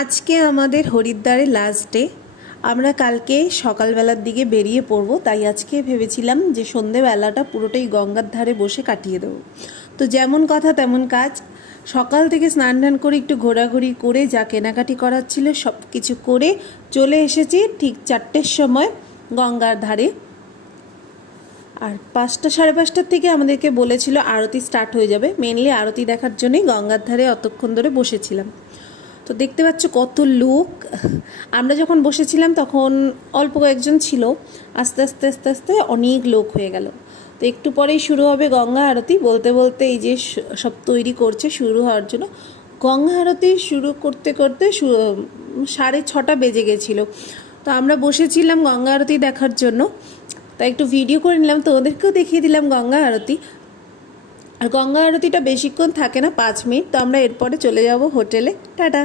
আজকে আমাদের হরিদ্বারে last day. আমরা কালকে সকালবেলার দিকে বেরিয়ে পড়ব, তাই আজকে ভেবেছিলাম যে সন্ধেবেলাটা পুরোটাই গঙ্গার ধারে বসে কাটিয়ে দেবো। তো যেমন কথা তেমন কাজ, সকাল থেকে স্নান টান করে একটু ঘোরাঘুরি করে যা কেনাকাটি করার ছিল সব কিছু করে চলে এসেছি ঠিক 4টের সময় গঙ্গার ধারে। আর 5টা সাড়ে 5টার থেকে আমাদেরকে বলেছিল আরতি স্টার্ট হয়ে যাবে। মেনলি আরতি দেখার জন্যই গঙ্গার ধারে অতক্ষণ ধরে বসেছিলাম। তো দেখতে পাচ্ছ কত লোক। আমরা যখন বসেছিলাম তখন অল্প কয়েকজন ছিল, আস্তে আস্তে আস্তে আস্তে অনেক লোক হয়ে গেল। তো একটু পরেই শুরু হবে গঙ্গা আরতি। বলতে বলতে এই যে সব তৈরি করছে শুরু হওয়ার জন্য। গঙ্গা আরতি শুরু করতে করতে 6:30 বেজে গেছিলো। তো আমরা বসেছিলাম গঙ্গা আরতি দেখার জন্য, তাই একটু ভিডিও করে নিলাম, তো ওদেরকেও দেখিয়ে দিলাম গঙ্গা আরতি। আর গঙ্গা আরতিটা বেশিক্ষণ থাকে না, 5 মিনিট। তো আমরা এরপরে চলে যাব হোটেলে। টাটা।